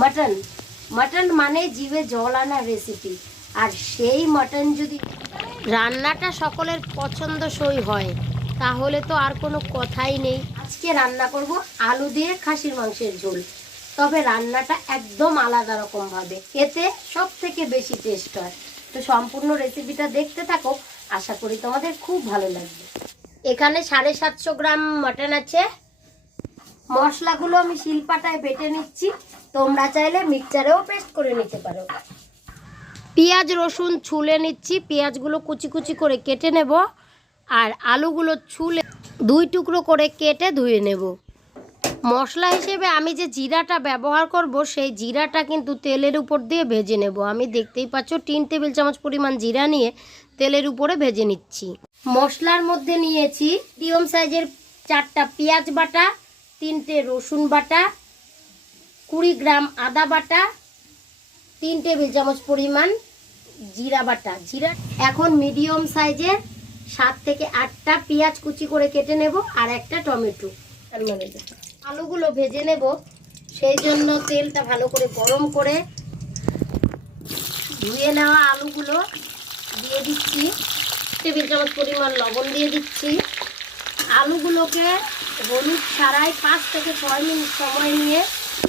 Mutton mutton মানে জিভে জল আনা রেসিপি আর সেই মাটন যদি রান্নাটা সকলের পছন্দসই হয়, তাহলে তো আর কোনো কথাই নেই। আজকে রান্না করব আলু দিয়ে খাসির মাংসের ঝোল। তবে রান্নাটা একদম আলাদা রকম ভাবে। এতে সব থেকে বেশি টেস্ট হয়। তো সম্পূর্ণ রেসিপিটা দেখতে থাকো। আশা করি তোমাদের খুব ভালো লাগবে। এখানে সাড়ে সাতশো গ্রাম মাটন আছে। মশলাগুলো আমি শিলপাটায় বেটে নিচ্ছি। তোমরা চাইলে মিক্সচারেও পেস্ট করে নিতে পারো। পেঁয়াজ, রসুন ছুলে নিচ্ছি। পেঁয়াজগুলো কুচি কুচি করে কেটে নেব। আর আলুগুলো ছুলে দুই টুকরো করে কেটে ধুয়ে নেব। মশলা হিসেবে আমি যে জিরাটা ব্যবহার করব, সেই জিরাটা কিন্তু তেলের উপর দিয়ে ভেজে নেব। আমি দেখতেই পাচ্ছ, তিন টেবিল চামচ পরিমাণ জিরা নিয়ে তেলের উপরে ভেজে নিচ্ছি। মশলার মধ্যে নিয়েছি মিডিয়াম সাইজের চারটা পেঁয়াজ বাটা তিনটে রসুন বাটা, কুড়ি গ্রাম আদা বাটা তিন টেবিল চামচ পরিমাণ জিরা বাটা। জিরা এখন মিডিয়াম সাইজের সাত থেকে আটটা পেঁয়াজ কুচি করে কেটে নেব আর একটা টমেটো। আলুগুলো ভেজে নেব, সেই জন্য তেলটা ভালো করে গরম করে ধুয়ে নেওয়া আলুগুলো দিয়ে দিচ্ছি। টেবিল চামচ পরিমাণ লবণ দিয়ে দিচ্ছি। আলুগুলোকে হলুদ ছাড়াই পাঁচ থেকে ছয় মিনিট সময় নিয়ে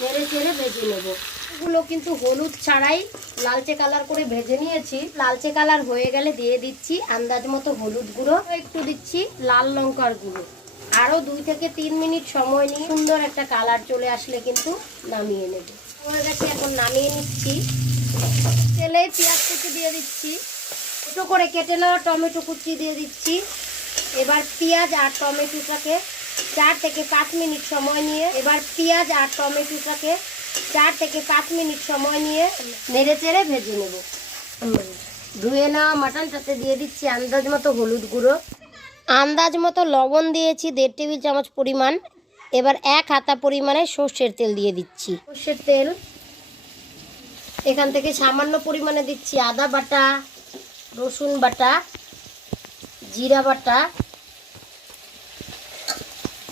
নেড়ে চেড়ে ভেজে নেব। এগুলো কিন্তু হলুদ ছাড়াই লালচে কালার করে ভেজে নিয়েছি। লালচে কালার হয়ে গেলে দিয়ে দিচ্ছি আন্দাজ মতো হলুদ গুঁড়ো। একটু দিচ্ছি লাল লঙ্কার গুঁড়ো। আরও দুই থেকে তিন মিনিট সময় নিয়ে সুন্দর একটা কালার চলে আসলে কিন্তু নামিয়ে নেব। হয়ে গেছে, এখন নামিয়ে নিচ্ছি। তেলে পেঁয়াজ কুচি দিয়ে দিচ্ছি। ছোটো করে কেটে নেওয়া টমেটো কুচি দিয়ে দিচ্ছি। এবার পেঁয়াজ আর টমেটোটাকে চার থেকে পাঁচ মিনিট সময় নিয়ে এবার পেঁয়াজ আর টমেটোটাকে চার থেকে পাঁচ মিনিট সময় নিয়ে নেড়ে চেড়ে ভেজে নেব। ধুয়ে নেওয়া মাটনটাতে দিয়ে দিচ্ছি আন্দাজ মতো হলুদ গুঁড়ো। আন্দাজ মতো লবণ দিয়েছি দেড় টেবিল চামচ পরিমাণ। এবার এক হাতা পরিমাণে সর্ষের তেল দিয়ে দিচ্ছি। সর্ষের তেল। এখান থেকে সামান্য পরিমাণে দিচ্ছি আদা বাটা, রসুন বাটা, জিরা বাটা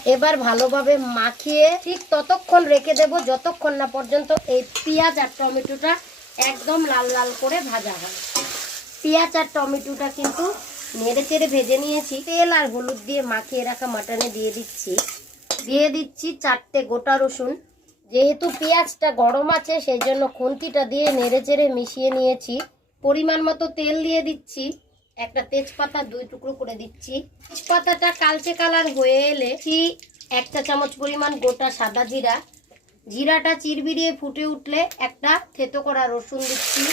এবার ভালোভাবে মাখিয়ে ঠিক ততক্ষণ রেখে দেব, যতক্ষণ না পর্যন্ত এই পেঁয়াজ আর টমেটোটা একদম লাল লাল করে ভাজা হয়। পেঁয়াজ আর টমেটোটা কিন্তু নেড়ে চেড়ে ভেজে নিয়েছি। তেল আর হলুদ দিয়ে মাখিয়ে রাখা মাটনে দিয়ে দিচ্ছি। দিয়ে দিচ্ছি চারটে গোটা রসুন। যেহেতু পেঁয়াজটা গরম আছে, সেই জন্য খুন্তিটা দিয়ে নেড়ে চেড়ে মিশিয়ে নিয়েছি। পরিমাণ মতো তেল দিয়ে দিচ্ছি। একটা তেজপাতা দুই টুকরো করে দিচ্ছি। তেজপাতাটা কালচে কালার হয়ে এলে একটা চামচ পরিমাণ গোটা সাদা জিরা। জিরাটা চিরবিরিয়ে ফুটে উঠলে একটা থেতো করা রসুন দিচ্ছি।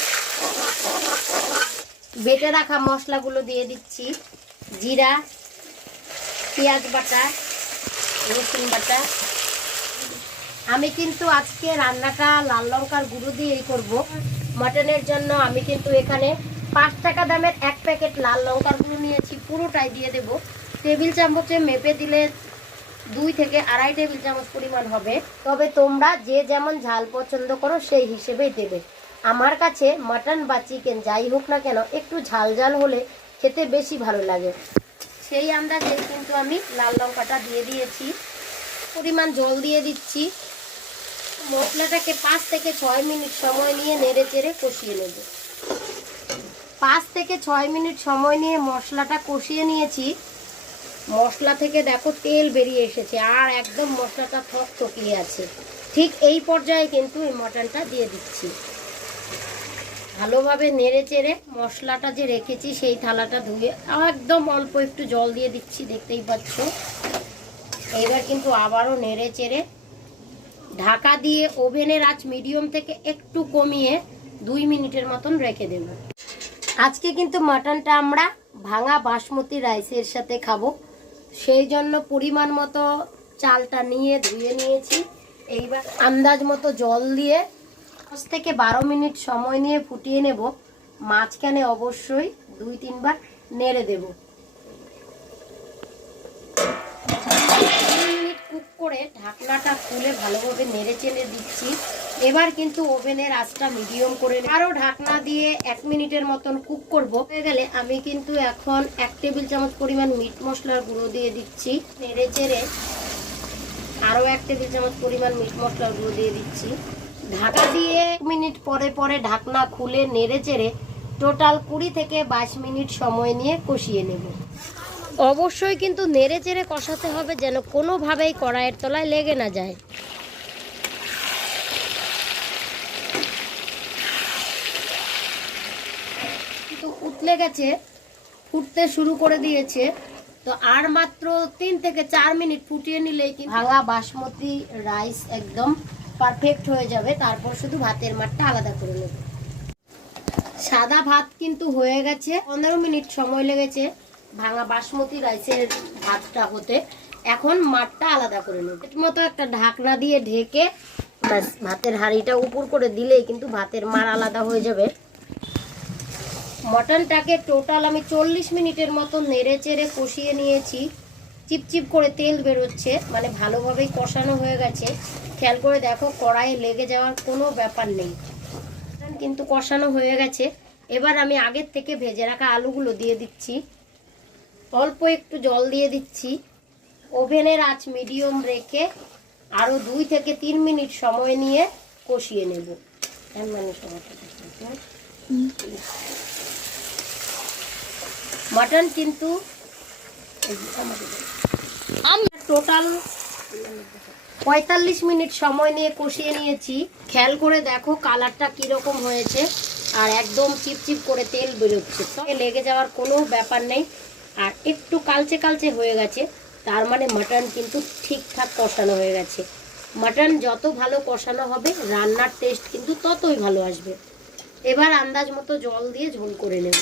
বেটে রাখা মশলাগুলো দিয়ে দিচ্ছি। জিরা, পেঁয়াজ বাটা, রসুন বাটা। আমি কিন্তু আজকে রান্নাটা লাল লঙ্কার গুঁড়ো দিয়েই করব। মটনের জন্য আমি কিন্তু এখানে পাঁচ টাকা দামের এক প্যাকেট লাল লঙ্কার গুঁড়ো নিয়েছি, পুরোটাই দিয়ে দেব। টেবিল চামচে মেপে দিলে দুই থেকে আড়াই টেবিল চামচ পরিমাণ হবে। তবে তোমরা যে যেমন ঝাল পছন্দ করো, সেই হিসেবেই দেবে। আমার কাছে মাটন বা চিকেন যাই হোক না কেন, একটু ঝাল ঝাল হলে খেতে বেশি ভালো লাগে। সেই আন্দাজে কিন্তু আমি লাল লঙ্কাটা দিয়ে দিয়েছি। পরিমাণ জল দিয়ে দিচ্ছি। মশলাটাকে পাঁচ থেকে ছয় মিনিট সময় নিয়ে নেড়ে চেড়ে কষিয়ে নেব। পাঁচ থেকে ছয় মিনিট সময় নিয়ে মশলাটা কষিয়ে নিয়েছি। মশলা থেকে দেখো তেল বেরিয়ে এসেছে, আর একদম মশলাটা থকথকিয়ে আছে। ঠিক এই পর্যায়ে কিন্তু এই মটনটা দিয়ে দিচ্ছি। ভালোভাবে নেড়ে চেড়ে মশলাটা যে রেখেছি, সেই থালাটা ধুয়ে একদম অল্প একটু জল দিয়ে দিচ্ছি, দেখতেই পাচ্ছ। এইবার কিন্তু আবারও নেড়ে চেড়ে ঢাকা দিয়ে ওভেনের আঁচ মিডিয়াম থেকে একটু কমিয়ে দুই মিনিটের মতন রেখে দেব। আজকে কিন্তু মাটনটা আমরা ভাঙা বাসমতি রাইসের সাথে খাব। সেই জন্য পরিমাণ মতো চালটা নিয়ে ধুয়ে নিয়েছি। এইবার আন্দাজ মতো জল দিয়ে দশ থেকে বারো মিনিট সময় নিয়ে ফুটিয়ে নেব। মাঝখানে অবশ্যই দুই তিনবার নেড়ে দেব মিনিট কুক করে ঢাকনাটা খুলে ভালোভাবে নেড়ে চেড়ে দিচ্ছি। এবার কিন্তু ওভেনের আঁচটা মিডিয়াম করে আরও ঢাকনা দিয়ে এক মিনিটের মতন কুক করব। হয়ে গেলে আমি কিন্তু এখন এক টেবিল চামচ পরিমাণ মিট মশলার গুঁড়ো দিয়ে দিচ্ছি। নেড়ে চেড়ে আরও এক টেবিল চামচ পরিমাণ মিট মশলার গুঁড়ো দিয়ে দিচ্ছি। ঢাকা দিয়ে এক মিনিট পরে পরে ঢাকনা খুলে নেড়ে চেড়ে টোটাল কুড়ি থেকে বাইশ মিনিট সময় নিয়ে কষিয়ে নেব। অবশ্যই কিন্তু নেড়ে চেড়ে কষাতে হবে যেন কোনোভাবেই কড়াইয়ের তলায় লেগে না যায়। কিন্তু উতলে গেছে ফুটতে শুরু করে দিয়েছে। তো আর মাত্র তিন থেকে চার মিনিট ফুটিয়ে নিলেই কি ভাঙা বাসমতি রাইস একদম পারফেক্ট হয়ে যাবে। তারপর শুধু ভাতের মাঠটা আলাদা করে নেব। সাদা ভাত কিন্তু হয়ে গেছে। পনেরো মিনিট সময় লেগেছে। ভাঙা বাসমতি, রাইসের ভাতটা হতে। এখন মাঠটা আলাদা করে নেব। মতো একটা ঢাকনা দিয়ে ঢেকে ব্যাস, ভাতের হাঁড়িটা উপর করে দিলেই কিন্তু ভাতের মার আলাদা হয়ে যাবে। মটনটাকে টোটাল আমি চল্লিশ মিনিটের মতো নেড়ে চেড়ে কষিয়ে নিয়েছি। চিপচিপ করে তেল বেরোচ্ছে মানে ভালোভাবেই কষানো হয়ে গেছে। খেয়াল করে দেখো, কড়াইয়ে লেগে যাওয়ার কোনো ব্যাপার নেই। কিন্তু কষানো হয়ে গেছে। এবার আমি আগের থেকে ভেজে রাখা আলুগুলো দিয়ে দিচ্ছি। অল্প একটু জল দিয়ে দিচ্ছি। ওভেনের আঁচ মিডিয়াম রেখে আরও দুই থেকে তিন মিনিট সময় নিয়ে কষিয়ে নেব। মানে মাটন কিন্তু টোটাল পঁয়তাল্লিশ মিনিট সময় নিয়ে কষিয়ে নিয়েছি। খেয়াল করে দেখো কালারটা কীরকম হয়েছে। আর একদম চিপচিপ করে তেল বেরোচ্ছে। তো লেগে যাওয়ার কোনো ব্যাপার নেই। আর একটু কালচে কালচে হয়ে গেছে, তার মানে মাটন কিন্তু ঠিকঠাক কষানো হয়ে গেছে। মাটন যত ভালো কষানো হবে, রান্নার টেস্ট কিন্তু ততই ভালো আসবে। এবার আন্দাজ মতো জল দিয়ে ঝোল করে নেব।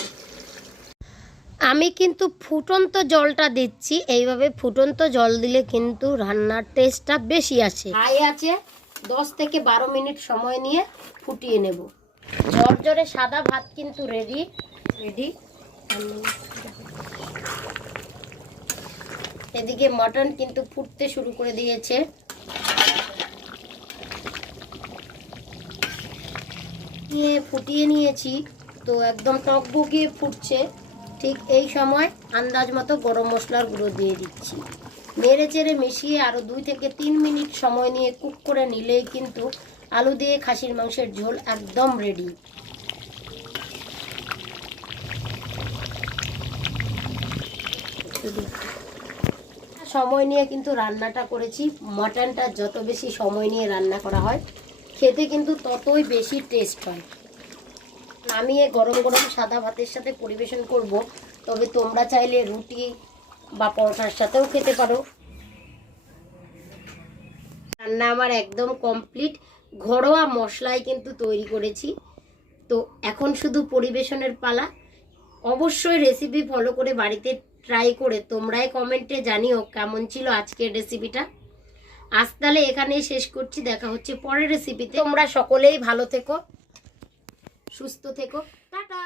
আমি কিন্তু ফুটন্ত জলটা দিচ্ছি, এইভাবে ফুটন্ত জল দিলে কিন্তু রান্নার টেস্টটা বেশি আসে। হাই আছে, দশ থেকে বারো মিনিট সময় নিয়ে ফুটিয়ে নেব। জর্জরে সাদা ভাত কিন্তু রেডি রেডি এদিকে মটন কিন্তু ফুটতে শুরু করে দিয়েছে। নিয়ে ফুটিয়ে নিয়েছি, তো একদম টক বগিয়ে ফুটছে। ঠিক এই সময় আন্দাজ মতো গরম মশলার গুঁড়ো দিয়ে দিচ্ছি। নেড়ে চেড়ে মিশিয়ে আরও দুই থেকে তিন মিনিট সময় নিয়ে কুক করে নিলেই কিন্তু আলু দিয়ে খাসির মাংসের ঝোল একদম রেডি সময় নিয়ে কিন্তু রান্নাটা করেছি। মটনটা যত বেশি সময় নিয়ে রান্না করা হয়, খেতে কিন্তু ততই বেশি টেস্ট হয়। নামিয়ে গরম গরম সাদা ভাতের সাথে পরিবেশন করব। তবে তোমরা চাইলে রুটি বা পরোটার সাথেও খেতে পারো। রান্না আমার একদম কমপ্লিট ঘরোয়া মশলায় কিন্তু তৈরি করেছি। তো এখন শুধু পরিবেশনের পালা। অবশ্যই রেসিপি ফলো করে বাড়িতে ট্রাই করে তোমরাই কমেন্টে জানিও কেমন ছিল আজকের রেসিপিটা আজ তাহলে এখানেই শেষ করছি, দেখা হচ্ছে পরের রেসিপিতে তোমরা সকলেই ভালো থেকো, সুস্থ থেকো। টাটা!